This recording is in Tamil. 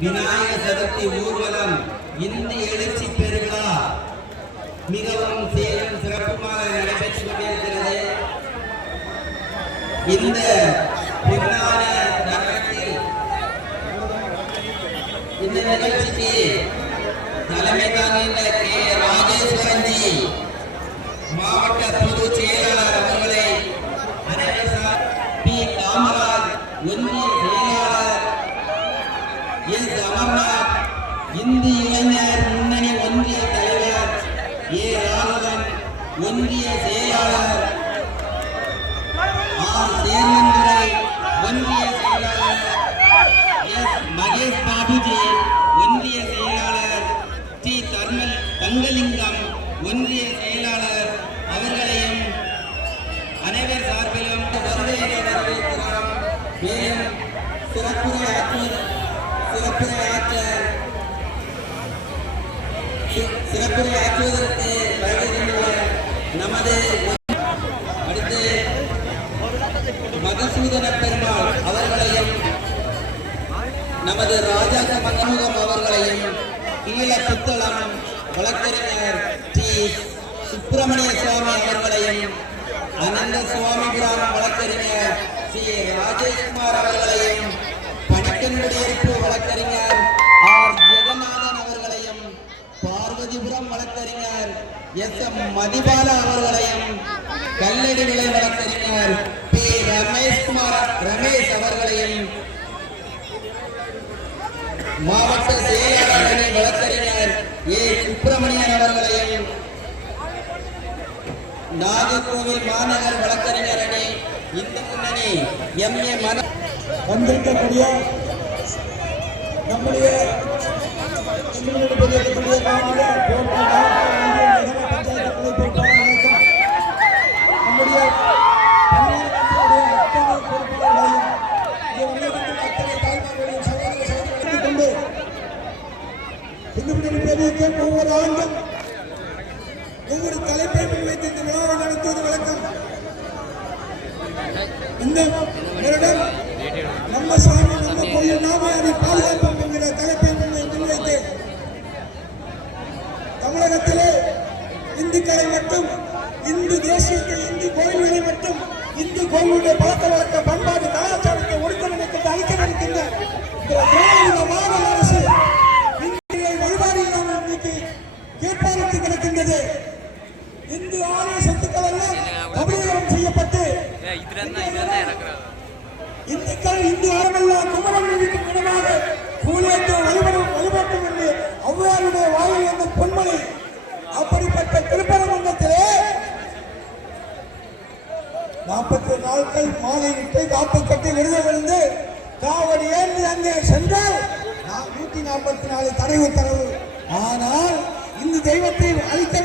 விநாயகர் சதுர்த்தி ஊர்வலம் இந்த எழுச்சி பெருவிழா மிகவும் சீரும் சிறப்புமாக நடைபெற்றுக் கொண்டிருக்கிறது. இந்த பொன்னான நகரத்தில் இந்த நிகழ்ச்சிக்கு தலைமை தாங்குகின்ற கே. ராஜேஸ்வரன்ஜி மாவட்ட பொதுச் செயலாளர் அவர்களை, பி. காமராஜ் ஒன்றிய செயலாளர், எஸ். அமர்நாத் இந்திய இளைஞர் முன்னணி ஒன்றிய தலைவர், ஏ. ராகவன் ஒன்றிய செயலாளர், ஆர். சேர்மந்துரை ஒன்றிய செயலாளர், எஸ். மகேஷ் பாபுஜி ஒன்றிய செயலாளர், டி. தங்கலிங்கம் ஒன்றிய செயலாளர் அவர்களையும் அனைவர் சார்பிலும் வருகையை வரவேற்கிறோம். மேலும் சிறப்புரை ஆற்றுவதற்கு வருகின்ற நமது அடுத்து மதுசூதன பெருமாள் அவர்களையும், நமது ராஜாக்க மங்கமுகம் அவர்களையும், கீழ புத்தளம் வழக்கறிஞர் டி. சுப்பிரமணிய சுவாமி அவர்களையும், அனந்த சுவாமிபுரம் வழக்கறிஞர் சி. ராஜேஷ்குமார் அவர்களையும், பணிக்கன்குடியிருப்பு வழக்கறிஞர் ஆர். ஜெகநாதன் அவர்களையும், பார்வதிபுரம் வழக்கறிஞர் எஸ். எம். மதிபால அவர்களையும், கல்லடி விலை வழக்கறிஞர் பி. ரமேஷ் அவர்களையும், மாவட்ட செயலாளர் வழக்கறிஞர் ஏ. சுப்பிரமணியன் அவர்களையும், நாகர்கோவில் மாநகர் வழக்கறிஞர் அணி இந்து முன்னணி எம்.ஏ. மன வந்திருக்கக்கூடிய நம்முடைய ஒவ்வொரு ஆண்டும் ஒவ்வொரு தலைப்பை முன்வைத்து இந்த விழாவை நடத்துவது வழக்கம். இந்த வருடம் நம்ம சாமி நம்ம கோயில் நாமே அதை பாதுகாப்போம் என்கிற தலைப்பை முன்வைத்து தமிழகத்திலே இந்துக்களை மட்டும், இந்து தேசியத்தை, இந்து கோயில்களை மட்டும், இந்து கோயிலுடைய பழக்க வழக்க பண்பாடு கலாச்சாரத்தை ஒடுக்க நினைக்கின்ற, அழிக்க நினைக்கின்ற மாநில அரசு இந்தியை வழிபாடு இல்லாமல் இன்னைக்கு கேட்பாருக்கு கிடக்கின்றது. இந்து ஆலய சொத்துக்கள் எல்லாம் அபிஷேகம் செய்யப்பட்டு இந்துக்கள் இந்து ஆரம்பெல்லாம் குமரன் நிதிக்கும் இடமாக கூலியத்தை வழிபட்டும் என்று அவ்வாறுடைய வாயில் வந்த பொன்மலை. அப்படிப்பட்ட திருப்பரங்குன்றத்திலே 40 நாட்கள் மாலையிட்டு காப்புக்கட்டில் எழுத விழுந்து காவடி ஏந்தி அங்கே சென்றால் 144 தடை உத்தரவு. ஆனால் இந்த தெய்வத்தை அழிக்க